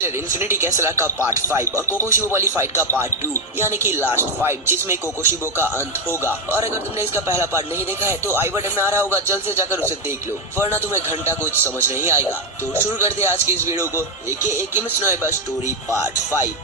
Infinity कैसला का part 5 और कोकोशिबो वाली फाइट का पार्ट 2 यानी कि लास्ट फाइट जिसमें कोकोशिबो का अंत होगा। और अगर तुमने इसका पहला पार्ट नहीं देखा है तो आई बटन में आ रहा होगा, जल्द से जाकर उसे देख लो, वरना तुम्हें घंटा कुछ समझ नहीं आएगा। तो शुरू करते हैं आज की इस वीडियो को। एक स्टोरी पार्ट 5।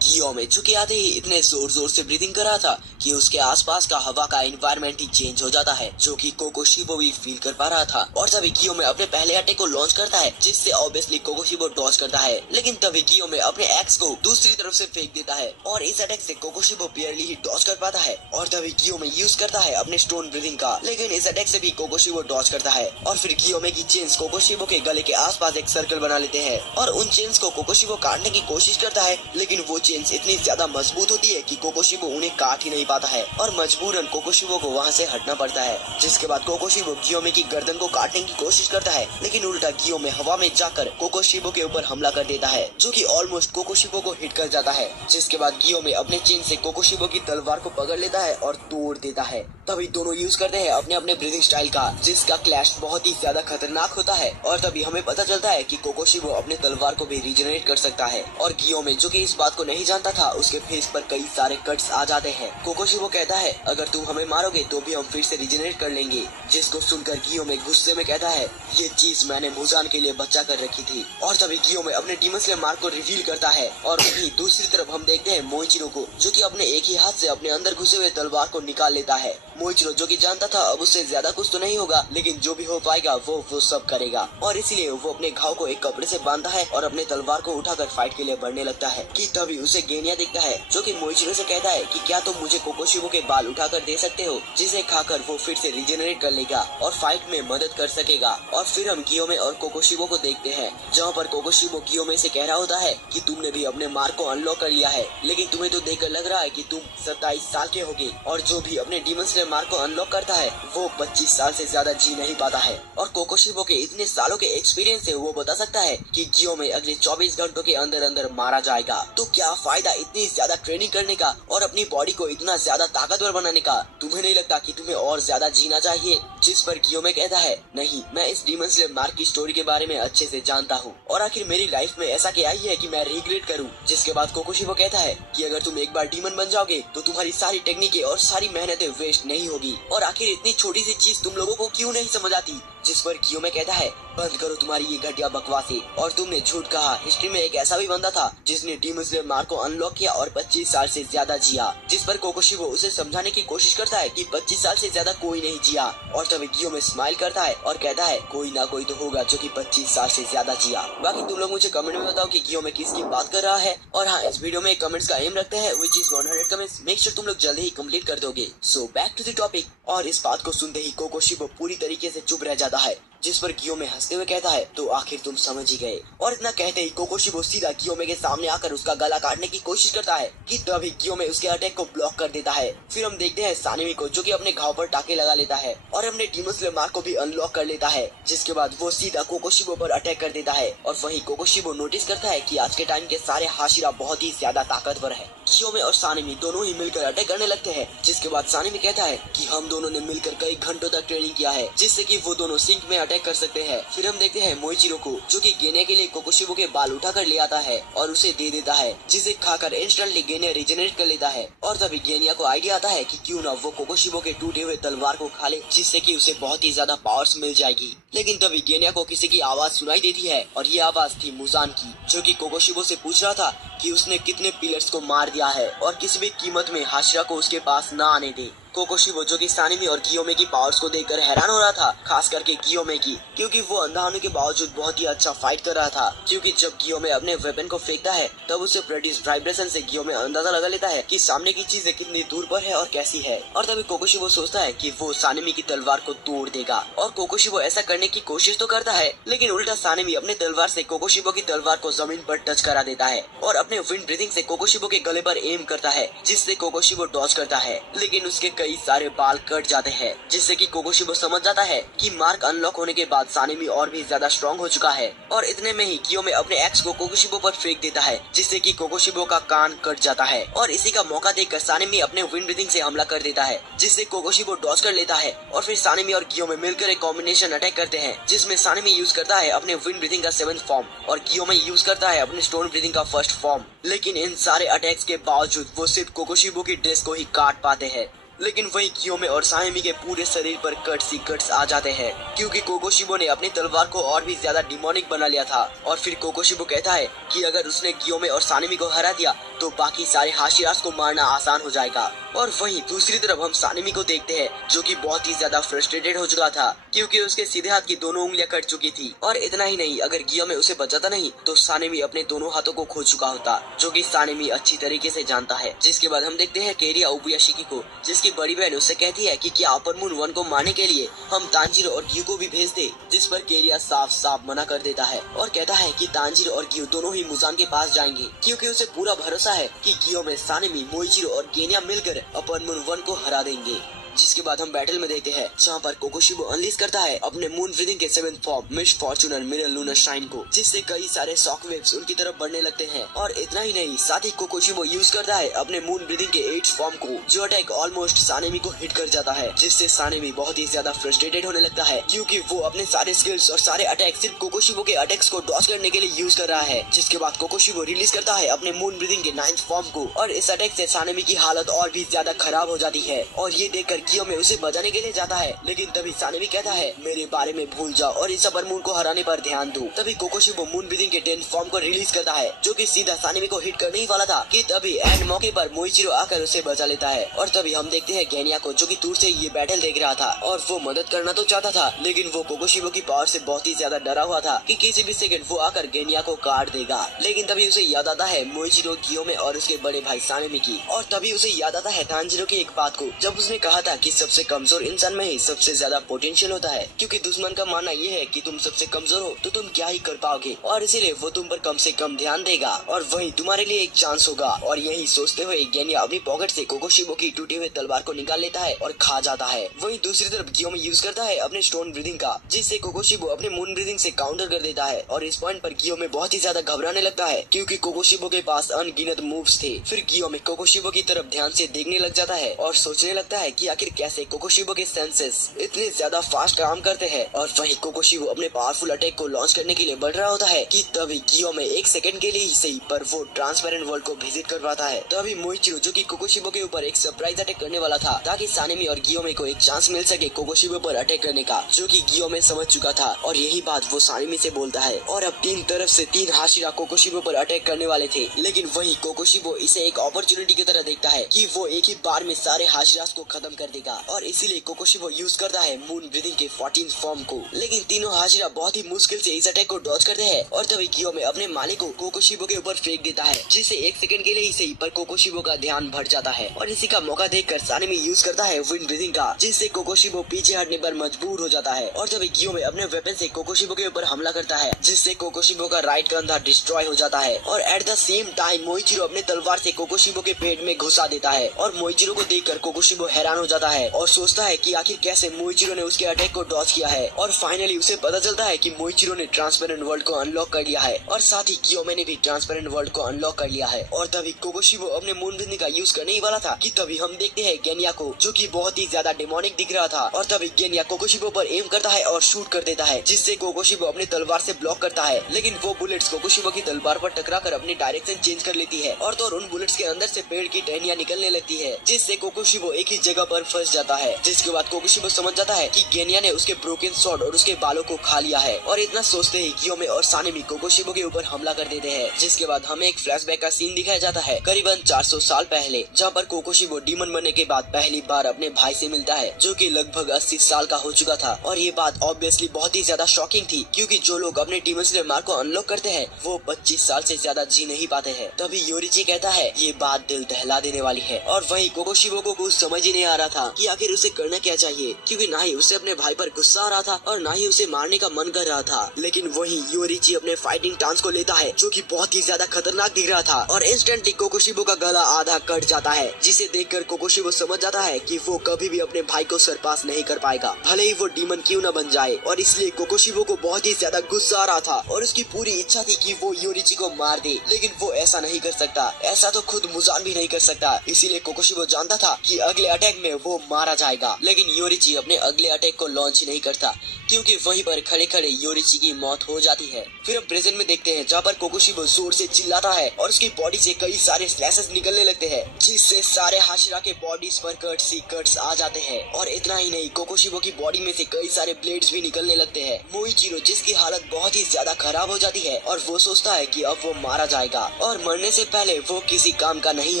गियोमे चुके आते ही इतने जोर जोर से ब्रीदिंग कर रहा था कि उसके आसपास का हवा का एनवायरनमेंट ही चेंज हो जाता है, जो कि कोकोशिबो भी फील कर पा रहा था। और तभी गियोमे अपने पहले अटैक को लॉन्च करता है, जिससे ऑब्वियसली कोकोशिबो डॉज करता है। लेकिन तभी गियोमे अपने एक्स को दूसरी तरफ से फेंक देता है और इस अटैक से कोकोशिबो बेयरली ही डॉज कर पाता है। और तभी गियोमे यूज करता है अपने स्टोन ब्रीदिंग का, लेकिन इस अटैक से भी कोकोशिबो डॉज करता है। और फिर गियोमे की चेन्स कोकोशिबो के गले के आसपास एक सर्कल बना लेते हैं और उन चेन्स को कोकोशिबो काटने की कोशिश करता है, लेकिन वो चेन्स इतनी ज्यादा मजबूत होती है कि कोकोशिबो उन्हें काट ही नहीं पाता है और मजबूरन कोकोशिबो को वहाँ से हटना पड़ता है। जिसके बाद कोकोशिबो गियोमे की गर्दन को काटने की कोशिश करता है, लेकिन उल्टा गियोमे हवा में जाकर कोकोशिबो के ऊपर हमला कर देता है, जो कि ऑलमोस्ट कोकोशिबो को हिट कर जाता है। जिसके बाद गियोमे अपने चेन से कोकोशिबो की तलवार को पकड़ लेता है और तोड़ देता है। तभी दोनों यूज करते हैं अपने अपने ब्रीदिंग स्टाइल का, जिसका क्लैश बहुत ही ज्यादा खतरनाक होता है। और तभी हमें पता चलता है कि कोकोशिबो अपने तलवार को भी रीजनरेट कर सकता है। और गियोमे जो कि इस बात को नहीं जानता था, उसके फेस पर कई सारे कट्स आ जाते हैं। कोकोशिबो कहता है, अगर तुम हमें मारोगे तो भी हम फिर से रीजनरेट कर लेंगे। जिसको सुनकर गियोमे गुस्से में कहता है, ये चीज मैंने मुजान के लिए बचा कर रखी थी। और तभी गियोमे अपने डीमन स्लेयर मार्क को रिवील करता है। और वहीं दूसरी तरफ हम देखते हैं मोइचिरो को, जो कि अपने एक ही हाथ से अपने अंदर घुसे हुए तलवार को निकाल लेता है। मोइचिरो जो कि जानता था अब उससे ज्यादा कुछ तो नहीं होगा, लेकिन जो भी हो पाएगा वो सब करेगा। और इसलिए वो अपने घाव को एक कपड़े से बांधता है और अपने तलवार को उठाकर फाइट के लिए बढ़ने लगता है। कि तभी उसे गेनिया दिखता है, जो कि मोइचिरो से कहता है कि क्या तुम मुझे कोकोशिबो के बाल उठाकर दे सकते हो, जिसे खाकर वो फिर से रीजनरेट कर लेगा और फाइट में मदद कर सकेगा। और फिर हम गियोमे और कोकोशिबो को देखते हैं, जहाँ पर कोकोशिबो गियोमे से कह रहा होता है कि तुमने भी अपने मार्क को अनलॉक कर लिया है, लेकिन तुम्हें तो देखकर लग रहा है कि तुम 27 साल के होगे। और जो भी अपने डीमन स्लेयर मार्क को अनलॉक करता है वो 25 साल से ज्यादा जी नहीं पाता है। और कोकोशिबो के इतने सालों के एक्सपीरियंस से वो बता सकता है कि गियोमे अगले 24 घंटों के अंदर अंदर मारा जाएगा। तो क्या फायदा इतनी ज्यादा ट्रेनिंग करने का और अपनी बॉडी को इतना ज्यादा ताकतवर बनाने का? तुम्हें नहीं लगता कि तुम्हें और ज्यादा जीना चाहिए? जिस पर गियोमे कहता है, नहीं, मैं इस डीमन स्लेयर मार्क की स्टोरी के बारे में अच्छे से जानता हूँ और आखिर मेरी लाइफ में ऐसा क्या आई है कि मैं रिग्रेट करूँ। जिसके बाद कोकोशिबो कहता है कि अगर तुम एक बार डीमन बन जाओगे तो तुम्हारी सारी टेक्निकें और सारी मेहनतें वेस्ट नहीं होगी। और आखिर इतनी छोटी सी चीज तुम लोगों को क्यों नहीं समझ आती? जिस पर गियोमे कहता है, बंद करो तुम्हारी ये घटिया बकवासें। और तुमने झूठ कहा, हिस्ट्री में एक ऐसा भी बंदा था जिसने डीमन स्लेयर मार्क को अनलॉक किया और 25 साल से ज्यादा जिया। जिस पर कोकोशिबो उसे समझाने की कोशिश करता है कि 25 साल से ज्यादा कोई नहीं जिया। और तभी गियोमे स्माइल करता है और कहता है, कोई ना कोई तो होगा जो कि 25 साल से ज्यादा जिया। बाकी तुम लोग मुझे कमेंट में बताओ कि गियोमे किसकी बात कर रहा है। और हाँ, इस वीडियो में कमेंट्स का एम रखते हैं which is 100 comments. Make sure तुम लोग जल्दी ही कंप्लीट कर दोगे। So back to the topic. और इस बात को सुनते ही कोकोशिबो पूरी तरीके से चुप रह जाता है, जिस पर गियोमे हंसते हुए कहता है, तो आखिर तुम समझ ही गए। और इतना कहते ही कोकोशिबो सीधा गियोमे के सामने आकर उसका गला काटने की कोशिश करता है कि तभी गियोमे उसके अटैक को ब्लॉक कर देता है। फिर हम देखते हैं सानेमी को, जो कि अपने घाव पर टाके लगा लेता है और अपने डीमन स्लेयर मार्क को भी अनलॉक कर लेता है। जिसके बाद वो सीधा कोकोशिबो पर अटैक कर देता है। और वहीं कोकोशिबो नोटिस करता है कि आज के टाइम के सारे हाशिरा बहुत ही ज्यादा ताकतवर है। गियोमे और सानेमी दोनों ही मिलकर अटैक करने लगते हैं। जिसके बाद सानेमी कहता है कि हम दोनों ने मिलकर कई घंटों तक ट्रेनिंग किया है, जिससे कि वो दोनों सिंक में अटैक कर सकते हैं। फिर हम देखते हैं मोइचिरो को, जो कि गेनिया के लिए कोकोशिबो के बाल उठाकर ले आता है और उसे दे देता है, जिसे खाकर इंस्टेंटली गेनिया रिजेनरेट कर लेता है। और तभी गेनिया को आइडिया आता है कि क्यों ना वो कोकोशिबो के टूटे हुए तलवार को खा ले, जिससे कि उसे बहुत ही ज्यादा पावर्स मिल जाएगी। लेकिन तभी गेनिया को किसी की आवाज सुनाई देती है और ये आवाज थी मुजान की, जो कि कोकोशिबो से पूछ रहा था कि उसने कितने पिलर्स को मार दिया है और किसी भी कीमत में हाशिरा को उसके पास न आने दे। कोकोशिबो जो कि सानेमी और गियोमे की पावर्स को देखकर हैरान हो रहा था, खास करके गियोमे की, क्योंकि वो अंधा होने के बावजूद बहुत ही अच्छा फाइट कर रहा था। क्योंकि जब गियोमे अपने वेपन को फेंकता है तब उसे प्रोड्यूस वाइब्रेशन से गियोमे अंदाजा लगा लेता है कि सामने की चीजें कितनी दूर पर है और कैसी है। और तभी कोकोशिबो सोचता है कि वो सानेमी की तलवार को तोड़ देगा। और कोकोशिबो ऐसा करने की कोशिश तो करता है, लेकिन उल्टा सानेमी अपने तलवार से कोकोशिबो की तलवार को जमीन पर टच करा देता है और अपने विंड ब्रीथिंग से कोकोशिबो के गले पर एम करता है, जिससे कोकोशिबो डॉज करता है। लेकिन उसके कई कई सारे बाल कट जाते हैं, जिससे कि कोकोशिबो समझ जाता है कि मार्क अनलॉक होने के बाद सानेमी और भी ज्यादा स्ट्रॉन्ग हो चुका है। और इतने में ही कियोमे अपने एक्स को कोकोशिबो पर फेंक देता है, जिससे कि कोकोशिबो का कान कट जाता है। और इसी का मौका देखकर सानेमी अपने विंड ब्रीथिंग से हमला कर देता है, जिससे कोकोशिबो डॉज कर लेता है। और फिर सानेमी और कियोमे मिलकर एक कॉम्बिनेशन अटैक करते हैं, जिसमें सानेमी यूज करता है अपने विंड ब्रीथिंग का 7th फॉर्म और कियोमे यूज करता है अपने स्टोन ब्रीथिंग का 1st फॉर्म। लेकिन इन सारे अटैक्स के बावजूद वो सिर्फ कोकोशिबो की ड्रेस को ही काट पाते हैं। लेकिन वही कियोमे और सानेमी के पूरे शरीर पर कट्स आ जाते हैं, क्योंकि कोकोशिबो ने अपनी तलवार को और भी ज्यादा डिमोनिक बना लिया था। और फिर कोकोशिबो कहता है कि अगर उसने कियोमे और सानेमी को हरा दिया तो बाकी सारे हाशिरास को मारना आसान हो जाएगा। और वहीं दूसरी तरफ हम सानेमी को देखते हैं, जो कि बहुत ही ज्यादा फ्रस्ट्रेटेड हो चुका था, क्योंकि उसके सीधे हाथ की दोनों उंगलियां कट चुकी थी। और इतना ही नहीं, अगर कियोमे उसे बचाता नहीं तो सानेमी अपने दोनों हाथों को खो चुका होता, जो कि सानेमी अच्छी तरीके से जानता है। जिसके बाद हम देखते हैं केरिया ओबुयाशिकी को, जिसकी बड़ी बहन उससे कहती है कि क्या अपर मून 1 को मारने के लिए हम तांजीरो और ग्यू को भी भेज दे, जिस पर केरिया साफ साफ मना कर देता है और कहता है कि तांजीरो और ग्यू दोनों ही मुजान के पास जाएंगे, क्योंकि उसे पूरा भरोसा है कि कियोमे, सानेमी, मोइचिरो और गेनिया मिलकर अपर मून 1 को हरा देंगे। जिसके बाद हम बैटल में देखते हैं, जहाँ पर कोकोशिबो अनलीज करता है अपने मून ब्रीथिंग के 7th form miss Fortuner mirror lunar shine को, जिससे कई सारे शॉकवेव्स उनकी तरफ बढ़ने लगते हैं। और इतना ही नहीं, साथ ही कोकोशिबो यूज करता है अपने मून ब्रीथिंग के 8th फॉर्म को, जो अटैक ऑलमोस्ट सानेमी को हिट कर जाता है, जिससे सानेमी बहुत ही ज्यादा फ्रस्ट्रेटेड होने लगता है, क्योंकि वो अपने सारे स्किल्स और सारे अटैक सिर्फ कोकोशिबो के अटैक्स को डॉज करने के लिए यूज कर रहा है। जिसके बाद कोकोशिबो रिलीज करता है अपने मून ब्रीथिंग के 9th फॉर्म को, और इस अटैक से सानेमी की हालत और भी ज्यादा खराब हो जाती है। और ये देखकर कियोमे उसे बचाने के लिए जाता है, लेकिन तभी सानेमी कहता है मेरे बारे में भूल जाओ और इस अपर मून को हराने पर ध्यान दो। तभी कोकोशिबो मून ब्रीथिंग के 10th फॉर्म को रिलीज करता है, जो कि सीधा सानेमी को हिट करने ही वाला था कि तभी एंड मौके पर मोइचिरो आकर उसे बचा लेता है। और तभी हम देखते हैं गेनिया को, जो कि दूर से ये बैटल देख रहा था, और वो मदद करना तो चाहता था, लेकिन वो कोकोशिबो की पावर से बहुत ही ज्यादा डरा हुआ था कि किसी भी सेकंड वो आकर गेनिया को काट देगा। लेकिन तभी उसे याद आता है मोइचिरो, कियोमे और उसके बड़े भाई सानेमी की। और तभी उसे याद आता है तांजीरो की एक बात को, जब उसने कहा था कि सबसे कमजोर इंसान में ही सबसे ज्यादा पोटेंशियल होता है, क्योंकि दुश्मन का मानना ये है कि तुम सबसे कमजोर हो तो तुम क्या ही कर पाओगे, और इसीलिए वो तुम पर कम से कम ध्यान देगा और वही तुम्हारे लिए एक चांस होगा। और यही सोचते हुए गेनिया अपनी पॉकेट से कोकोशिबो की टूटे हुए तलवार को निकाल लेता है और खा जाता है। वहीं दूसरी तरफ कियोमे यूज करता है अपने स्टोन ब्रीथिंग का, जिससे कोकोशिबो अपने मून ब्रीथिंग से काउंटर कर देता है। और इस पॉइंट पर कियोमे बहुत ही ज्यादा घबराने लगता है, क्योंकि कोकोशिबो के पास अनगिनत मूव्स थे। फिर कियोमे कोकोशिबो की तरफ ध्यान से देखने लग जाता है और सोचने लगता है कि आखिर कैसे कोकोशिबो के सेंसेस इतने ज्यादा फास्ट काम करते हैं। और वही कोकोशिबो अपने पावरफुल अटैक को लॉन्च करने के लिए बढ़ रहा होता है कि तभी कियोमे एक सेकंड के लिए ही सही पर वो ट्रांसपेरेंट वर्ल्ड को विजिट कर पाता है। तभी मोइचिरो, जो कि कोकोशिबो के ऊपर एक सरप्राइज अटैक करने वाला था, ताकि सानेमी और कियोमे को एक चांस मिल सके कोकोशिबो पर अटैक करने का, जो कि कियोमे समझ चुका था। और यही बात वो सानेमी से बोलता है। और अब तीन तरफ से 3 हाशिरा कोकोशिबो पर अटैक करने वाले थे, लेकिन वही कोकोशिबो इसे एक अपॉर्चुनिटी की तरह देखता है कि वो एक ही बार में सारे हाशिरास को खत्म कर देगा। और इसीलिए कोकोशिबो यूज करता है मून ब्रीथिंग के 14th फॉर्म को। लेकिन तीनों हाशिरा बहुत ही मुश्किल से इस अटैक को डॉज करते हैं। और तभी कियोमे अपने मालिक को कोकोशिबो के ऊपर फेंक देता है, जिससे एक सेकंड के लिए ही सही पर कोकोशिबो का ध्यान भट जाता है। और इसी का मौका देखकर सानेमी यूज करता है विंड ब्रीथिंग का, जिससे कोकोशिबो पीछे हटने पर मजबूर हो जाता है। और तभी कियोमे अपने वेपन से कोकोशिबो के ऊपर हमला करता है, जिससे कोकोशिबो का राइट कंधा डिस्ट्रॉय हो जाता है। और एट द सेम टाइम मोइचिरो अपने तलवार से कोकोशिबो के पेट में घुसा देता है। और मोइचिरो को देखकर कोकोशिबो हैरान हो जाता है और सोचता है कि आखिर कैसे मोइचिरो ने उसके अटैक को डॉज किया है। और फाइनली उसे पता चलता है कि मोइचिरो ने ट्रांसपेरेंट वर्ल्ड को अनलॉक कर लिया है, और साथ ही कियोमे ने भी ट्रांसपेरेंट वर्ल्ड को अनलॉक कर लिया है। और तभी कोकोशिबो अपने मून ब्रीथिंग का यूज करने ही वाला था कि तभी हम देखते हैं गेनिया को, जो कि बहुत ही ज्यादा डेमोनिक दिख रहा था। और तभी गेनिया कोकोशिबो पर एम करता है और शूट कर देता है, जिससे कोकोशिबो अपनी तलवार से ब्लॉक करता है। लेकिन वो बुलेट्स कोकोशिबो की तलवार पर टकराकर अपनी डायरेक्शन चेंज कर लेती है, और तो उन बुलेट्स के अंदर से पेड़ की टहनियां निकलने लगती है, जिससे कोकोशिबो एक ही जगह पर फंस जाता है। जिसके बाद कोकोशिबो समझ जाता है कि गेनिया ने उसके ब्रोकन स्वॉर्ड और उसके बालों को खा लिया है। और इतना सोचते ही कियोमे और सानेमी कोकोशिबो के ऊपर हमला कर देते हैं। जिसके बाद हमें एक फ्लैशबैक का सीन दिखाया जाता है करीबन 400 साल पहले, जहाँ पर कोकोशिबो डीमन बनने के बाद पहली बार अपने भाई से मिलता है, जो कि लगभग 80 साल का हो चुका था। और ये बात ऑब्वियसली बहुत ही ज्यादा शॉकिंग थी, क्योंकि जो लोग अपने डीमन स्लेयर मार्क को अनलॉक करते हैं वो 25 साल से ज्यादा जी नहीं पाते हैं। तभी योरिची कहता है ये बात दिल दहला देने वाली है। और वही कोकोशिबो को कुछ समझ ही नहीं आ रहा था कि आखिर उसे करना क्या चाहिए, क्योंकि ना ही उसे अपने भाई पर गुस्सा आ रहा था और ना ही उसे मारने का मन कर रहा था। लेकिन वहीं योरिची अपने फाइटिंग टांस को लेता है, जो कि बहुत ही ज्यादा खतरनाक दिख रहा था, और इंस्टेंटली कोकोशिबो का गला आधा कट जाता है, जिसे देखकर कोकोशिबो समझ जाता है कि वो कभी भी अपने भाई को सरपास नहीं कर पाएगा, भले ही वो डीमन क्यों न बन जाए। और इसलिए कोकोशिबो को बहुत ही ज्यादा गुस्सा आ रहा था और उसकी पूरी इच्छा थी कि वो योरिची को मार दे, लेकिन वो ऐसा नहीं कर सकता। ऐसा तो खुद मुजान भी नहीं कर सकता। इसीलिए कोकोशिबो जानता था कि अगले अटैक में वो मारा जाएगा, लेकिन योरिची अपने अगले अटैक को लॉन्च ही नहीं करता, क्योंकि वहीं पर खड़े खड़े योरिची की मौत हो जाती है। फिर हम प्रेजेंट में देखते हैं, जहाँ पर कोकोशिबो जोर से चिल्लाता है और उसकी बॉडी से कई सारे स्लैशेस निकलने लगते हैं, जिससे सारे हाशिरा के बॉडीज पर कट्स आ जाते हैं। और इतना ही नहीं, कोकोशिबो की बॉडी में से कई सारे ब्लेड्स भी निकलने लगते हैं। मोइचिरो, जिसकी हालत बहुत ही ज्यादा खराब हो जाती है और वो सोचता है कि अब वो मारा जाएगा, और मरने से पहले वो किसी काम का नहीं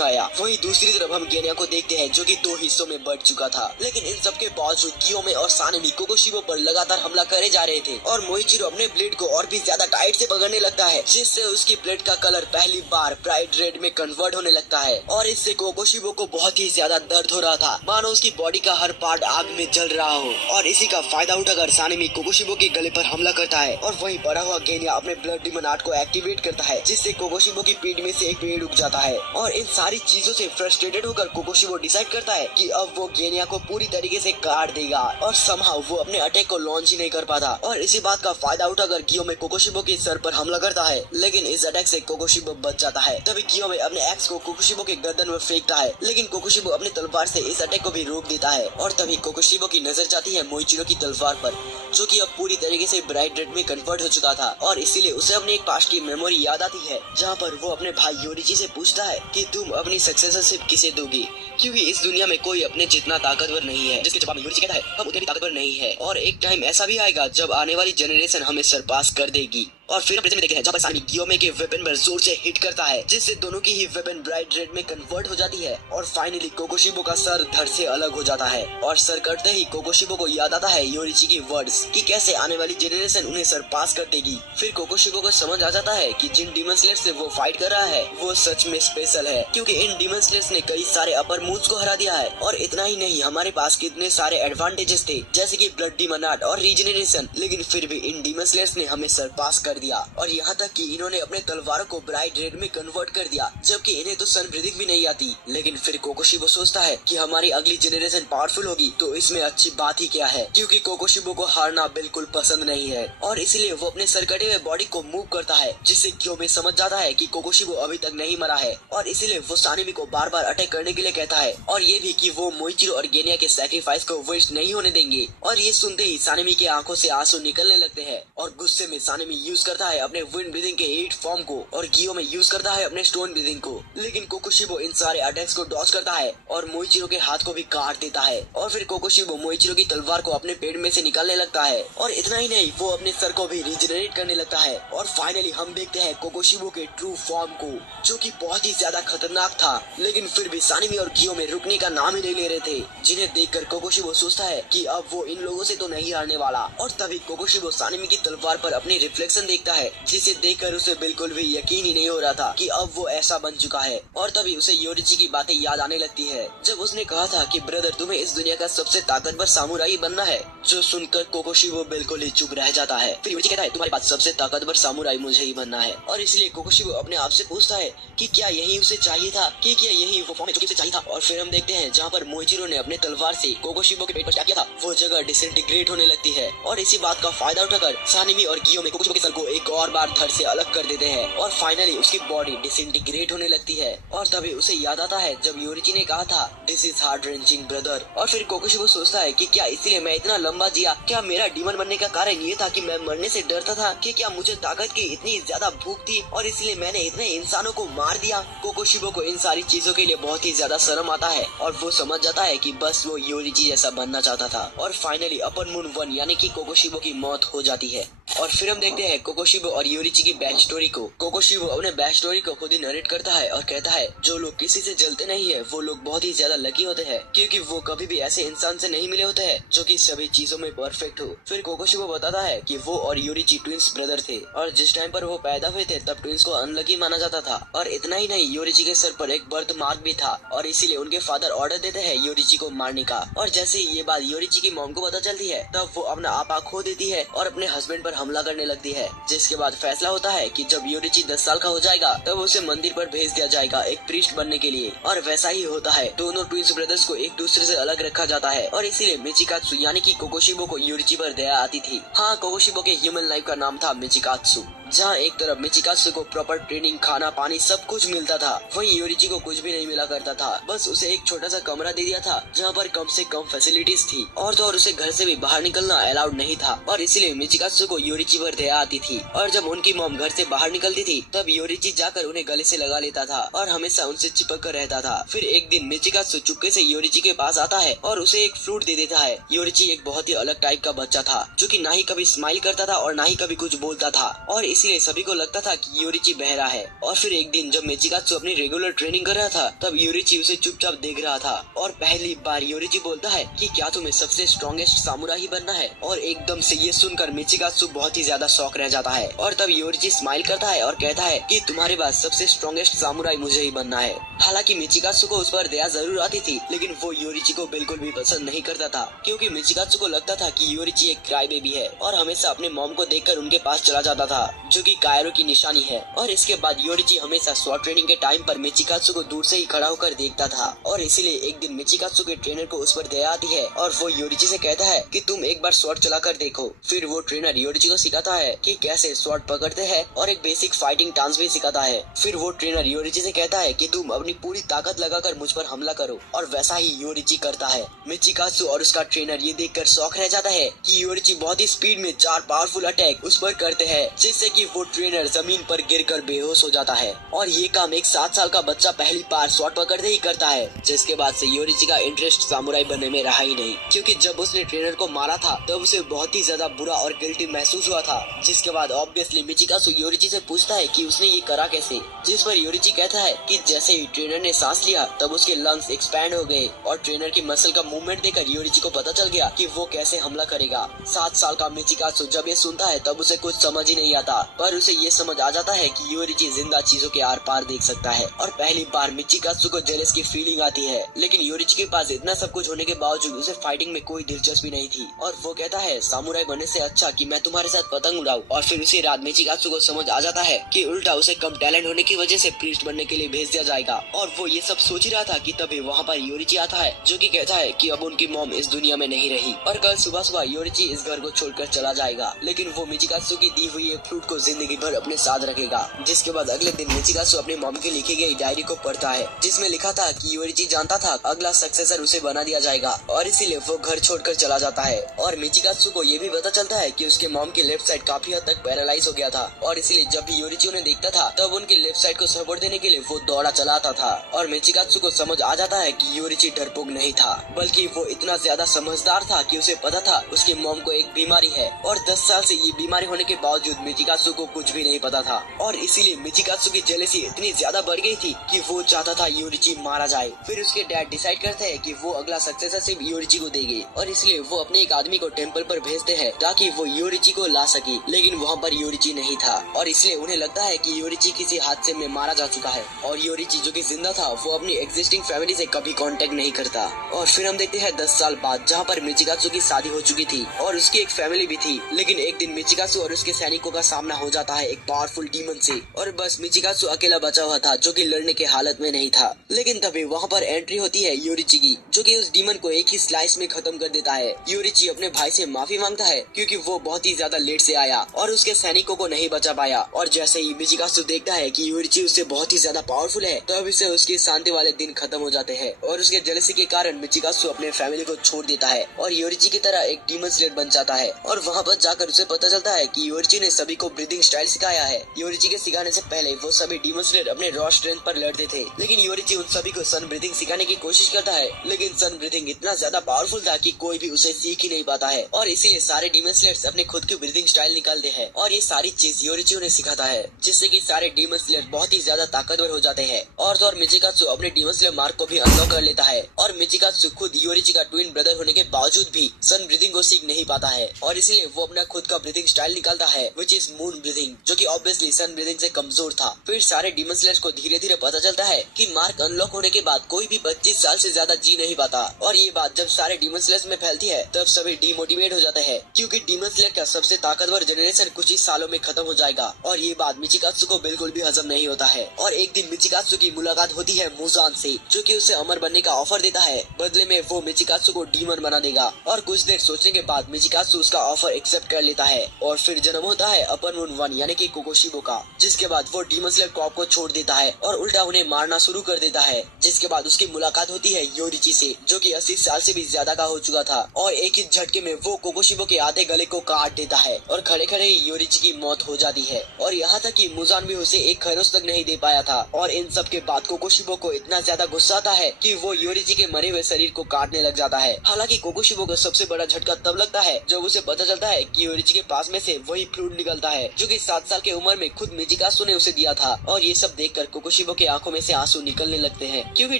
आया। वहीं दूसरी तरफ हम गेनिया को देखते हैं, जो कि 2 हिस्सों में बढ़ चुका था। लेकिन इन सब के बावजूद कियोमे और सानेमी कोकोशिबो पर लगातार हमला करे जा रहे थे, और मोइचिरो अपने ब्लेड को और भी ज्यादा टाइट से पकड़ने लगता है, जिससे उसकी ब्लेड का कलर पहली बार ब्राइट रेड में कन्वर्ट होने लगता है। और इससे कोकोशिबो को बहुत ही ज्यादा दर्द हो रहा था, मानो उसकी बॉडी का हर पार्ट आग में जल रहा हो। और इसी का फायदा उठाकर सानेमी कोकोशिबो के गले पर हमला करता है, और वहीं बढ़ा हुआ गेनिया अपने ब्लड डीमन आर्ट को एक्टिवेट करता है, जिससे कोकोशिबो की पीठ में से एक पेड़ उग जाता है। और इन सारी चीजों से फ्रस्ट्रेटेड होकर कोकोशिबो डिसाइड करता है कि अब वो गेनिया को पूरी तरीके से काट देगा, और समहाउ वो अपने अटैक को लॉन्च ही नहीं कर पाता। और इसी बात का फायदा उठाकर कियोमे कोकोशिबो के सर पर हमला करता है, लेकिन इस अटैक से कोकोशिबो बच जाता है। तभी कियोमे अपने एक्स को कोकोशिबो के गर्दन में फेंकता है, लेकिन कोकोशिबो अपनी तलवार से इस अटैक को भी रोक देता है। और तभी कोकोशिबो की नजर जाती है मोइचिरो की तलवार पर, जो कि अब पूरी तरीके से ब्राइट रेड में कन्वर्ट हो चुका था, और इसीलिए उसे अपने एक पास्ट की मेमोरी याद आती है, जहाँ पर वो अपने भाई योरिची से पूछता है कि तुम अपनी सक्सेसरशिप किसे दोगी, क्योंकि इस दुनिया में कोई अपने जितना ताकतवर नहीं है। जिसके जवाब में योरिची कहता है हम उतने भी ताकतवर नहीं है, और एक टाइम ऐसा भी आएगा जब आने वाली जनरेशन हमें सरपास कर देगी। और फिर हम प्रेजेंट में देखते हैं, जहाँ पर सानेमी कियोमे के वेपन पर जोर से हिट करता है, जिससे दोनों की ही वेपन ब्राइट रेड में कन्वर्ट हो जाती है, और फाइनली कोकोशिबो का सर धड़ से अलग हो जाता है। और सर कटते ही कोकोशिबो को याद आता है योरिची की वर्ड्स कि कैसे आने वाली जनरेशन उन्हें सरपास कर देगी। फिर कोकोशिबो को समझ आ जाता है कि जिन डीमन स्लेयर्स से वो फाइट कर रहा है वो सच में स्पेशल है, क्योंकि इन डीमन स्लेयर्स ने कई सारे अपर मूव्स को हरा दिया है। और इतना ही नहीं, हमारे पास कितने सारे एडवांटेजेस थे, जैसे कि ब्लड डीमन आर्ट और रीजनरेशन, लेकिन फिर भी इन डीमन स्लेयर्स ने हमें सरपास कर दिया। और यहाँ तक कि इन्होंने अपने तलवारों को ब्राइट रेड में कन्वर्ट कर दिया, जबकि इन्हें तो सन ब्रीदिंग भी नहीं आती। लेकिन फिर कोकोशिबो सोचता है कि हमारी अगली जनरेशन पावरफुल होगी, तो इसमें अच्छी बात ही क्या है, क्योंकि कोकोशिबो को हारना बिल्कुल पसंद नहीं है। और इसलिए वो अपने सर कटे हुए बॉडी को मूव करता है, जिससे कियोमे समझ जाता है कि कोकोशिबो अभी तक नहीं मरा है, और इसलिए वो सानेमी को बार बार अटैक करने के लिए कहता है, और ये भी कि वो मोइचिरो और गेनिया के सैक्रिफाइस को वेस्ट नहीं होने देंगे। और ये सुनते ही सानेमी की आंखों से आंसू निकलने लगते हैं, और गुस्से में सानेमी यूज करता है अपने विंड ब्रीदिंग के 8 फॉर्म को, और कियोमे यूज करता है अपने स्टोन ब्रीदिंग को। लेकिन कोकोशिबो इन सारे अटैक्स को डॉज करता है और मोइचिरो के हाथ को भी काट देता है। और फिर कोकोशिबो मोइचिरो की तलवार को अपने पेट में से निकालने लगता है, और इतना ही नहीं, वो अपने सर को भी रिजनरेट करने लगता है। और फाइनली हम देखते हैं कोकोशिबो के ट्रू फॉर्म को, जो कि बहुत ही ज्यादा खतरनाक था। लेकिन फिर भी सानेमी और कियोमे रुकने का नाम ही नहीं ले रहे थे, जिन्हें देखकर कोकोशिबो सोचता है कि अब वो इन लोगों से तो नहीं हारने वाला। और तभी कोकोशिबो सानेमी की तलवार पर अपनी रिफ्लेक्शन देखता है, जिसे देखकर उसे बिल्कुल भी यकीन ही नहीं हो रहा था कि अब वो ऐसा बन चुका है। और तभी उसे योरिची की बातें याद आने लगती है, जब उसने कहा था कि ब्रदर तुम्हें इस दुनिया का सबसे ताकतवर सामुराई बनना है, जो सुनकर कोकोशिबो बिल्कुल ही चुप रह जाता है। फिर योरिची कहता है तुम्हारे पास सबसे ताकतवर सामुराई मुझे ही बनना है। और इसलिए कोकोशिबो अपने आप से पूछता है कि क्या यही उसे चाहिए था, कि क्या यही वो फॉर्म है जो कि उसे चाहिए था। और फिर हम देखते हैं, जहाँ पर मोइचिरो ने अपने तलवार से कोकोशिबो के पेट पर स्टैब किया था, वो जगह डिसइंटीग्रेट होने लगती है। और इसी बात का फायदा उठाकर सानेमी और कियोमे कोकोशिबो के सर को एक और बार धड़ से अलग कर देते हैं, और फाइनली उसकी बॉडी डिसइंटीग्रेट होने लगती है। और तभी उसे याद आता है जब योरिची ने कहा था this is heart wrenching brother. और फिर कोकोशिबो सोचता है कि क्या इसीलिए मैं इतना लंबा जिया, क्या मेरा डीमन बनने का कारण ये था कि मैं मरने से डरता था, कि क्या मुझे ताकत की इतनी ज्यादा भूख थी और इसलिए मैंने इतने इंसानों को मार दिया। कोकोशिबो को इन सारी चीजों के लिए बहुत ही ज्यादा शर्म आता है, और वो समझ जाता है कि बस वो योरिची जैसा बनना चाहता था। और फाइनली अपर मून 1 यानी कि कोकोशिबो की मौत हो जाती है। और फिर हम देखते हैं कोकोशिबो और योरिची की बैक स्टोरी को। कोकोशिबो अपने बैक स्टोरी को खुद ही नरेट करता है और कहता है जो लोग किसी से जलते नहीं है वो लोग बहुत ही ज्यादा लकी होते हैं, क्योंकि वो कभी भी ऐसे इंसान से नहीं मिले होते हैं जो कि सभी चीजों में परफेक्ट हो। फिर कोकोशिबो बताता है कि वो और योरिची ट्विंस ब्रदर थे और जिस टाइम पर वो पैदा हुए थे तब ट्विंस को अनलकी माना जाता था। और इतना ही नहीं, योरिची के सर पर एक बर्थ मार्क भी था और इसीलिए उनके फादर ऑर्डर देते हैं योरिची को मारने का। और जैसे ही ये बात योरिची की मॉम को पता चलती है तब वो अपना आपा खो देती है और अपने हस्बैंड पर हमला करने लगती है। जिसके बाद फैसला होता है कि जब योरिची 10 साल का हो जाएगा तब उसे मंदिर पर भेज दिया जाएगा एक प्रीस्ट बनने के लिए। और वैसा ही होता है, दोनों ट्विंस ब्रदर्स को एक दूसरे से अलग रखा जाता है और इसीलिए मिचिकात्सु यानी कि कोकोशिबो को योरिची पर दया आती थी। हाँ, कोकोशिबो के ह्यूमन लाइफ का नाम था मिचिकात्सु। जहाँ एक तरफ मिचिकात्सु को प्रॉपर ट्रेनिंग, खाना पानी सब कुछ मिलता था, वहीं योरिची को कुछ भी नहीं मिला करता था। बस उसे एक छोटा सा कमरा दे दिया था जहाँ पर कम से कम फैसिलिटीज थी और तो और उसे घर से भी बाहर निकलना अलाउड नहीं था। और इसीलिए मिचिकात्सु को योरिची पर दया आती थी और जब उनकी मॉम घर से बाहर निकलती थी तब योरिची जाकर उन्हें गले से लगा लेता था और हमेशा उनसे चिपक कर रहता था। फिर एक दिन मिचिकात्सु चुपके से योरिची के पास आता है और उसे एक फ्रूट दे देता है। योरिची एक बहुत ही अलग टाइप का बच्चा था जो कि ना ही कभी स्माइल करता था और ना ही कभी कुछ बोलता था और इसीलिए सभी को लगता था कि योरिची बहरा है। और फिर एक दिन जब मिचिकात्सु अपनी रेगुलर ट्रेनिंग कर रहा था तब योरिची उसे चुपचाप देख रहा था और पहली बार योरिची बोलता है कि क्या तुम्हें सबसे स्ट्रॉन्गेस्ट सामुराई बनना है। और एकदम से ये सुनकर मिचिकात्सु बहुत ही ज्यादा शॉक रह जाता है और तब योरिची स्माइल करता है और कहता है कि तुम्हारे पास सबसे स्ट्रॉन्गेस्ट सामुराई मुझे ही बनना है। हालांकि मिचिकात्सु को उस पर दया जरूर आती थी लेकिन वो योरिची को बिल्कुल भी पसंद नहीं करता था, क्योंकि मिचिकात्सु को लगता था कि योरिची एक क्राई बेबी है और हमेशा अपने मॉम को देखकर उनके पास चला जाता था जो कि कायरो की निशानी है। और इसके बाद योरिची हमेशा स्वॉर्ड ट्रेनिंग के टाइम पर मिचिकात्सु को दूर से ही खड़ा होकर देखता था और इसीलिए एक दिन मिचिकात्सु के ट्रेनर को उस पर दया आती है और वो योरिची से कहता है कि तुम एक बार स्वॉर्ड चलाकर देखो। फिर वो ट्रेनर योरिची को सिखाता है कि कैसे स्वॉर्ड पकड़ते हैं और एक बेसिक फाइटिंग डांस भी सिखाता है। फिर वो ट्रेनर योरिची से कहता है कि तुम अपनी पूरी ताकत लगाकर मुझ पर हमला करो और वैसा ही योरिची करता है। मिचिकात्सु और उसका ट्रेनर ये देखकर शॉक रह जाता है कि योरिची बहुत ही स्पीड में 4 पावरफुल अटैक उस पर करते हैं, जिससे कि वो ट्रेनर जमीन पर गिरकर बेहोश हो जाता है। और ये काम एक 7 साल का बच्चा पहली बार स्वॉर्ड पकड़ते ही करता है। जिसके बाद से योरिची का इंटरेस्ट सामुराई बनने में रहा ही नहीं, क्योंकि जब उसने ट्रेनर को मारा था तब उसे बहुत ही ज्यादा बुरा और गिल्टी महसूस हुआ था। जिसके बाद ऑब्वियसली मिचिकात्सु योरिची से पूछता है कि उसने ये करा कैसे, जिस पर योरिची कहता है कि जैसे ही ट्रेनर ने सांस लिया तब उसके लंग्स एक्सपैंड हो गए और ट्रेनर की मसल का मूवमेंट देखकर योरिची को पता चल गया कि वो कैसे हमला करेगा। 7 साल का मिचिकात्सु जब ये सुनता है तब उसे कुछ समझ ही नहीं आता, पर उसे ये समझ आ जाता है कि योरिची जिंदा चीजों के आर पार देख सकता है। और पहली बार मिचिकात्सु को जेलस की फीलिंग आती है, लेकिन योरिची के पास इतना सब कुछ होने के बावजूद उसे फाइटिंग में कोई दिलचस्पी नहीं थी और वो कहता है सामुराई बनने से अच्छा कि मैं तुम्हारे साथ पतंग उड़ाऊं। और फिर उसी रात मिचिकात्सु को समझ आ जाता है कि उल्टा उसे कम टैलेंट होने की वजह से प्रीस्ट बनने के लिए भेज दिया जाएगा। और वो ये सब सोच ही रहा था कि तभी वहाँ पर योरिची आता है जो कि कहता है कि अब उनकी मॉम इस दुनिया में नहीं रही और कल सुबह सुबह योरिची इस घर को छोड़कर चला जाएगा, लेकिन वो मिचिकात्सु की दी हुई फ्रूट को जिंदगी भर अपने साथ रखेगा। जिसके बाद अगले दिन मिचिकात्सु अपनी मॉम की लिखी गई डायरी को पढ़ता है जिसमें लिखा था कि योरिची जानता था अगला सक्सेसर उसे बना दिया जाएगा और इसीलिए वो घर छोड़कर चला जाता है। और मिचिकात्सु को ये भी पता चलता है कि उसके मॉम की लेफ्ट साइड काफी हद तक पैरालाइज हो गया था और इसीलिए जब भी योरिची उन्हें देखता था तब उनकी लेफ्ट साइड को सपोर्ट देने के लिए वो दौड़ा चलाता था। और मिचिकात्सु को समझ आ जाता है कि योरिची डरपोक नहीं था, बल्कि वो इतना ज्यादा समझदार था कि उसे पता था उसके मॉम को एक बीमारी है और 10 साल से ये बीमारी होने के बावजूद मिचिकात्सु को कुछ भी नहीं पता था। और इसीलिए मिचिकात्सु की जेलसी इतनी ज्यादा बढ़ गई थी कि वो चाहता था योरिची मारा जाए। फिर उसके डैड डिसाइड करते हैं कि वो अगला सक्सेसर सिर्फ योरिची को देंगे और इसलिए वो अपने एक आदमी को टेम्पल पर भेजते हैं ताकि वो योरिची को ला सके, लेकिन वहाँ पर योरिची नहीं था और इसलिए उन्हें लगता है कि योरिची किसी हादसे में मारा जा चुका है। और योरिची जो कि जिंदा था वो अपनी एग्जिस्टिंग फैमिली से कभी कांटेक्ट नहीं करता। और फिर हम देखते हैं 10 साल बाद जहाँ पर मिचिकात्सु की शादी हो चुकी थी और उसकी एक फैमिली भी थी, लेकिन एक दिन मिचिकात्सु और उसके सैनिकों का सामना हो जाता है एक पावरफुल डीमन से और बस मिचिकात्सु अकेला बचा हुआ था जो कि लड़ने के हालत में नहीं था। लेकिन तभी वहाँ पर एंट्री होती है योरिची की जो कि उस डीमन को एक ही स्लाइस में खत्म कर देता है। योरिची अपने भाई से माफी मांगता है क्योंकि वो बहुत ही ज्यादा लेट से आया और उसके सैनिकों को नहीं बचा पाया। और जैसे ही मिचिकात्सु देखता है कि योरिची उससे बहुत ही ज्यादा पावरफुल है तब इसे उसके शांति वाले दिन खत्म हो जाते हैं और उसके जेलसी के कारण मिचिकात्सु अपने फैमिली को छोड़ देता है और योरिची की तरह एक डीमन स्लेयर बन जाता है। और वहाँ पर जाकर उसे पता चलता है कि योरिची ने सभी को ब्रीदिंग स्टाइल सिखाया है। योरिची के सिखाने से पहले वो सभी डीमन स्लेयर अपने रॉ स्ट्रेंथ पर लड़ते थे, लेकिन योरिची उन सभी को सन ब्रीदिंग सिखाने की कोशिश करता है, लेकिन सन ब्रीदिंग इतना ज्यादा पावरफुल था कि कोई भी उसे सीख ही नहीं पाता है और इसीलिए सारे डीमन स्लेयर्स अपने खुद की ब्रीदिंग स्टाइल निकालते हैं और ये सारी चीज योरिची उन्हें सिखाता है, जिससे कि सारे डीमन स्लेयर बहुत ही ज्यादा ताकतवर हो जाते हैं। और तो और मिचिकात्सु अपने डीमन स्लेयर मार्क को भी अनलॉक कर लेता है और मिचिकात्सु खुद योरिची का ट्विन ब्रदर होने के बावजूद भी सन ब्रीदिंग को सीख नहीं पाता है और इसीलिए वो अपना खुद का ब्रीदिंग स्टाइल निकालता है, विच इज मून ब्रीदिंग, जो कि ऑब्वियसली सन ब्रीदिंग से कमजोर था। फिर सारे डीमन स्लेयर्स को धीरे धीरे पता चलता है कि मार्क अनलॉक होने के बाद कोई भी 25 साल से ज्यादा जी नहीं पाता और ये बात जब सारे डीमन स्लेयर्स में फैलती है तब सभी डीमोटिवेट हो जाते हैं, क्योंकि डीमन स्लेयर का सबसे ताकतवर जनरेशन कुछ ही सालों में खत्म हो जाएगा और ये बात मिचिकात्सु को बिल्कुल भी हजम नहीं होता है। और एक दिन मिचिकात्सु की मुलाकात होती है मुजान से, जो कि उसे अमर बनने का ऑफर देता है, बदले में वो मिचिकात्सु को डीमन बना देगा और कुछ देर सोचने के बाद मिचिकात्सु उसका ऑफर एक्सेप्ट कर लेता है और फिर जन्म होता है अपर मून 1 यानी कि कोकोशिबो का, जिसके बाद वो डीमन स्लेयर कॉप को छोड़ देता है और उल्टा उन्हें मारना शुरू कर देता है। जिसके बाद उसकी मुलाकात होती है योरिची से, जो कि 80 साल से भी ज्यादा का हो चुका था और एक ही झटके में वो कोकोशिबो के आधे गले को काट देता है और खड़े खड़े ही योरिची की मौत हो जाती है और यहाँ तक कि मुजान भी उसे एक खरोच तक नहीं दे पाया था। और इन सब के बाद कोकोशिबो को इतना ज्यादा गुस्सा आता है कि वो योरिची के मरे हुए शरीर को काटने लग जाता है। हालांकि कोकोशिबो को सबसे बड़ा झटका तब लगता है जब उसे पता चलता है कि योरिची के पास में से वही फ्लूइड निकलता है जो कि 7 साल की उम्र में खुद मिचिकात्सु ने उसे दिया था। और ये सब देखकर कोकोशिबो के आंखों में से आंसू निकलने लगते हैं, क्योंकि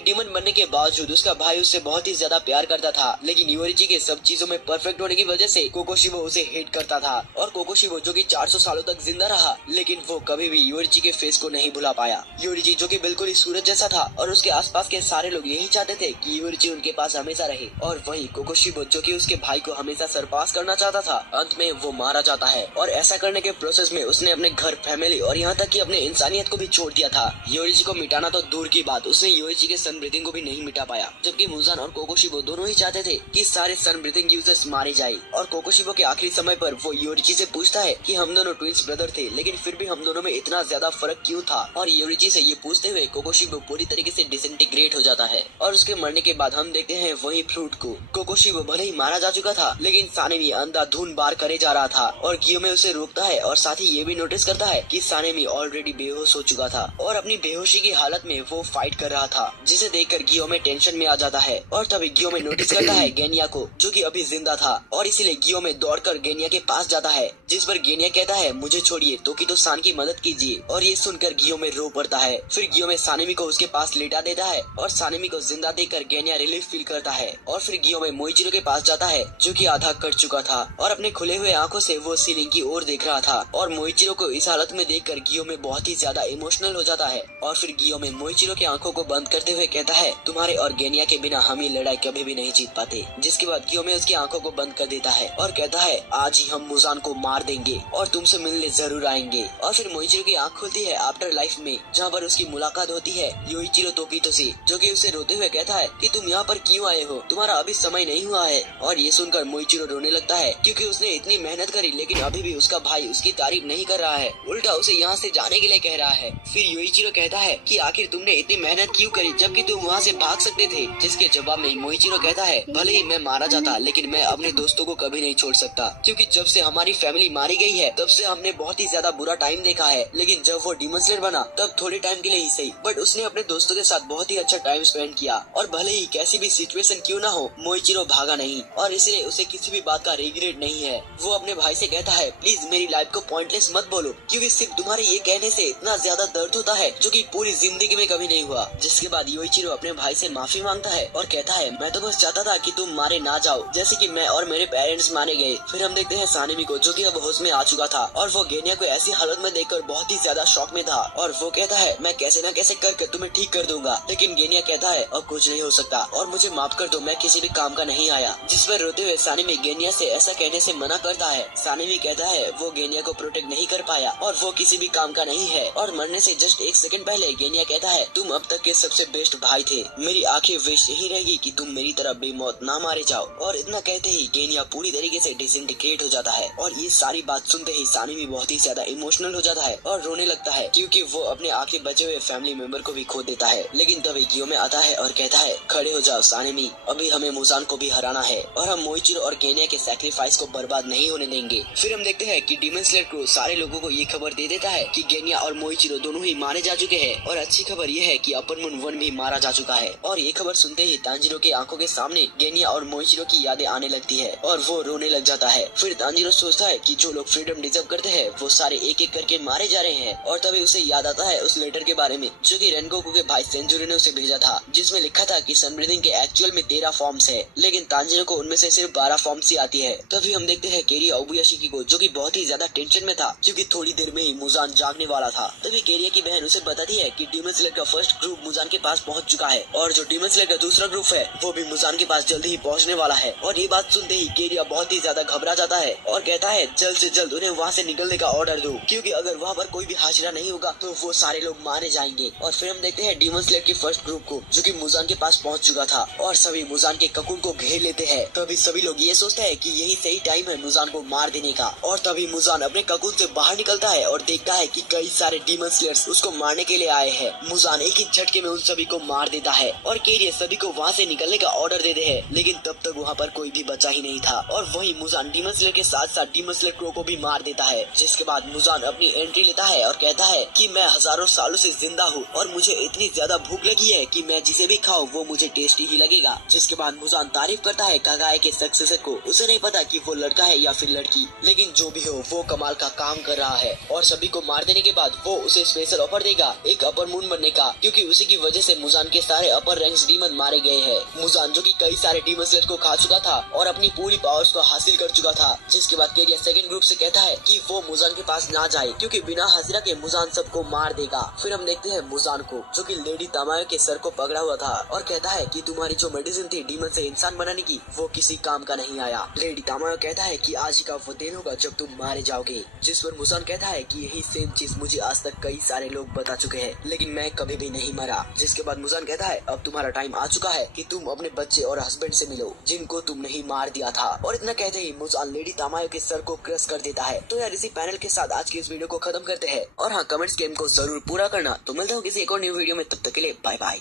डीमन बनने के बावजूद उसका भाई उससे बहुत ही ज्यादा प्यार करता था, लेकिन योरिची के सब चीजों में परफेक्ट होने की वजह से कोकोशिबो उसे हेट करता था। और कोकोशिबो जो कि 400 सालों तक जिंदा रहा, लेकिन वो कभी भी योरिची के फेस को नहीं भुला पाया। योरिची जो कि बिल्कुल ही सूरज जैसा था और उसके आसपास के सारे लोग यही चाहते थे कि योरिची उनके पास हमेशा रहे, और वहीं कोकोशिबो जो कि उसके भाई को हमेशा सरपास करना चाहता था, अंत में वो मारा जाता है। और ऐसा करने के प्रोसेस में उसने अपने घर, फैमिली और यहाँ तक कि अपने इंसानियत को भी छोड़ दिया था। योरिची को मिटाना तो दूर की बात, उसने योरिची के सन ब्रीथिंग को भी नहीं मिटा पाया, जबकि मुजान और कोकोशिबो दोनों ही चाहते थे कि सारे सन ब्रीथिंग यूजर्स मारे जाए। और कोकोशिबो के आखिरी समय पर वो योरिची से पूछता है कि हम दोनों ट्विंस ब्रदर थे, लेकिन फिर भी हम दोनों में इतना ज्यादा फर्क क्यों था। और योरिची से ये पूछते हुए कोकोशिबो पूरी तरीके से डिसइंटीग्रेट हो जाता है और उसके मरने के बाद हम देखते हैं वही फ्लूट को। कोकोशिबो भले ही मारा जा चुका था, लेकिन सानेमी अंधाधुन बार करे जा रहा था और गियोमे उसे रोकता है और साथ ही ये भी नोटिस करता है कि सानेमी ऑलरेडी बेहोश हो चुका था और अपनी बेहोशी की हालत में वो फाइट कर रहा था, जिसे देखकर गियोमे टेंशन में आ जाता है। और तभी गियोमे नोटिस करता है गेनिया को, जो कि अभी जिंदा था, और इसीलिए गियोमे दौड़कर गेनिया के पास जाता है, जिस पर गेनिया कहता है मुझे छोड़िए, तो सान की मदद कीजिए। और ये सुनकर गियोमे रो पड़ता है। फिर गियोमे सानेमी को उसके पास लेटा देता है और सानेमी को जिंदा देखकर गेनिया रिलीफ फील करता है। और फिर गियोमे मोइचिरो के पास जाता है, जो कि आधा कट चुका था और अपने खुले हुए आंखों से वो सीलिंग की ओर देख रहा था। और मोइचिरो को इस हालत में देखकर गियोमे बहुत ही ज्यादा इमोशनल हो जाता है। और फिर गियोमे मोइचिरो की आंखों को बंद करते हुए कहता है तुम्हारे और गेनिया के बिना हम ये लड़ाई कभी भी नहीं जीत पाते। जिसके बाद गियोमे उसकी आंखों को बंद कर देता है और कहता है आज ही हम मुजान को मार देंगे और तुमसे मिलने जरूर आएंगे। और फिर मोइचिरो की आंख खुलती है आफ्टर लाइफ में, जहाँ पर उसकी मुलाकात होती है योइचिरो तोकितो से, जो कि उसे रोते हुए कहता है कि तुम यहाँ पर क्यों आए हो, तुम्हारा अभी समय नहीं हुआ है। और ये सुनकर मोइचिरो रोने लगता है, क्योंकि उसने इतनी मेहनत करी लेकिन अभी भी उसका भाई उसकी तारीफ नहीं कर रहा है, उल्टा उसे यहाँ से जाने के लिए कह रहा है। फिर योइचिरो कहता है कि आखिर तुमने इतनी मेहनत क्यों करी जबकि तुम वहाँ से भाग सकते थे। जिसके जवाब में मोइचिरो कहता है भले ही मैं मारा जाता, लेकिन मैं अपने दोस्तों को कभी नहीं छोड़ सकता, क्योंकि जब से हमारी फैमिली मारी गई है तब से हमने बहुत ही ज्यादा बुरा टाइम देखा है। लेकिन जब वो डीमन स्लेयर बना तब थोड़े टाइम के लिए ही सही, बट उसने अपने दोस्तों के साथ बहुत ही अच्छा टाइम स्पेंड किया। और भले ही कैसी भी सिचुएशन क्यों ना हो, मोइचिरो भागा नहीं और इसलिए उसे किसी भी बात का रिग्रेट नहीं है। वो अपने भाई से कहता है प्लीज मेरी लाइफ को पॉइंटलेस मत बोलो, क्योंकि सिर्फ तुम्हारे ये कहने से इतना ज्यादा दर्द होता है जो कि पूरी जिंदगी में कभी नहीं हुआ। जिसके बाद योइचिरो अपने भाई से माफी मांगता है और कहता है मैं तो बस चाहता था कि तुम मारे ना जाओ, जैसे कि मैं और मेरे पेरेंट्स मारे गए। फिर हम देखते हैं सानेमी को, जो कि अब होश में आ चुका था और वो गेनिया को ऐसी हालत में देखकर बहुत ही ज्यादा शॉक में था और वो कहता है मैं कैसे न कैसे करके तुम्हें ठीक कर दूंगा। लेकिन गेनिया कहता है अब कुछ नहीं हो सकता और मुझे माफ कर दो, मैं किसी भी काम का नहीं आया। जिस पर रोते हुए सानेमी गेनिया से ऐसा कहने से मना करता है। सानेमी कहता है वो गेनिया को प्रोटेक्ट नहीं कर पाया और वो किसी भी काम का नहीं है। और मरने से जस्ट 1 सेकंड पहले गेनिया कहता है तुम अब तक के सबसे बेस्ट भाई थे, मेरी आखिरी विश यही रहेगी कि तुम मेरी तरह बेमौत ना मारे जाओ। और इतना कहते ही गेनिया पूरी तरीके से डिसइंटीग्रेट हो जाता है। और ये सारी बात सुनते ही सानेमी बहुत ही ज्यादा इमोशनल हो जाता है और रोने लगता है, क्योंकि वो अपने आखिरी बचे हुए फैमिली मेंबर को भी खो देता है। लेकिन तभी गियोमे आता है और कहता है खड़े हो जाओ सानेमी, अभी हमें मुजान को भी हराना है और हम मोइचिरो और गेनिया के सैक्रिफाइस को बर्बाद नहीं होने देंगे। फिर हम देखते हैं कि डीमन स्लेयर क्रो सारे लोगों को ये खबर दे देता है कि गेनिया और मोइचिरो दोनों ही मारे जा चुके हैं और अच्छी खबर ये है कि अपर मून 1 भी मारा जा चुका है। और ये खबर सुनते ही तांजीरो के आंखों के सामने गेनिया और मोइचिरो की यादें आने लगती है और वो रोने लग जाता है। फिर तांजीरो सोचता है कि जो लोग फ्रीडम डिजर्व करते हैं वो सारे एक एक करके मारे जा रहे हैं और तभी उसे याद आता है उस लेटर के बारे में जो कि रेनगोकू के भाई सेंजुरी ने उसे भेजा था, जिसमें लिखा था कि सन ब्रीदिंग के एक्चुअल में 13 फॉर्म्स है, लेकिन तांजीरो को उनमें से सिर्फ 12 फॉर्म्स ही आती है। तभी हम देखते हैं केरिया ओबुयाशिकी को जो कि बहुत ही ज्यादा टेंशन में था क्योंकि थोड़ी देर में ही मुजान जागने वाला था। तभी केरिया की बहन उसे बताती है कि डीमन स्लेयर का फर्स्ट ग्रुप मुजान के पास पहुंच चुका है और जो डीमन स्लेयर का दूसरा ग्रुप है वो भी मुजान के पास जल्दी ही पहुंचने वाला है। और ये बात सुनते ही केरिया बहुत ही ज्यादा घबरा जाता है और कहता है जल्द से जल्द उन्हें वहाँ से निकलने का ऑर्डर दो, क्योंकि अगर वहाँ पर कोई भी हाजिरा नहीं होगा तो वो सारे लोग मारे जाएंगे। और फिर हम देखते हैं डीमन स्लेयर के फर्स्ट ग्रुप को जो कि मुजान के पास पहुंच चुका था और सभी मुजान के ककुन को घेर लेते हैं। तभी सभी लोग ये सोचते हैं कि यही सही टाइम है मुजान को मार देने का। और तभी मुजान अपने ककुन से बाहर निकलता है और देखता है कि कई सारे डीमन स्लेयर्स उसको मारने के लिए आए हैं। मुजान एक ही झटके में उन सभी को मार देता है और केरिया सभी को वहाँ से निकलने का ऑर्डर देते हैं, लेकिन तब तक वहाँ पर कोई भी बचा ही नहीं था। और वही मुजान डीमन स्लेयर के साथ साथ डीमन स्लेयर क्रो को भी मार देता है, जिसके बाद मुजान अपनी एंट्री लेता है और कहता है कि मैं हजारों सालों से जिंदा हूँ और मुझे इतनी ज्यादा भूख लगी है कि मैं जिसे भी खाऊं वो मुझे टेस्टी ही लगेगा। जिसके बाद मुजान तारीफ करता है कागाए के सक्सेसर को। उसे नहीं पता कि वो लड़का है या फिर लड़की, लेकिन जो भी हो वो कमाल का काम कर रहा है। और सभी को मार देने के बाद वो उसे स्पेशल ऑफर देगा एक अपर मून बनने का, क्योंकि उसी की वजह से मुजान के सारे अपर रैंक्स डीमन मारे गए हैं। मुजान जो कि कई सारे डीमन स्लेयर को खा चुका था और अपनी पूरी पावर्स को हासिल कर चुका था। जिसके बाद केरिया सेकंड ग्रुप से कहता है कि वो मुजान के पास ना जाए क्योंकि बिना हाजिरा के मुजान सबको मार देगा। फिर हम देखते हैं मुजान को जो कि लेडी तामायो के सर को पकड़ा हुआ था और कहता है कि तुम्हारी जो मेडिसिन थी डीमन से इंसान बनाने की वो किसी काम का नहीं आया। लेडी तामायो कहता है कि आज ही का वो दिन होगा जब तुम मारे जाओगे। जिस पर मुजान कहता है कि यही सेम चीज मुझे आज तक कई सारे लोग बता चुके हैं, लेकिन मैं कभी भी नहीं मरा। जिसके बाद मुजान कहता है अब तुम्हारा टाइम आ चुका है कि तुम अपने बच्चे और हस्बैंड से मिलो जिनको तुम नहीं मार दिया था। और इतना कहते ही मुजान लेडी तामायो के सर को क्रश कर देता है। तो यार इसी पैनल के साथ आज की इस वीडियो को खत्म करते हैं और हाँ कमेंट्स गेम को जरूर पूरा करना। तो मिलता हूँ किसी एक और न्यू वीडियो में, तब तक के लिए बाय बाय।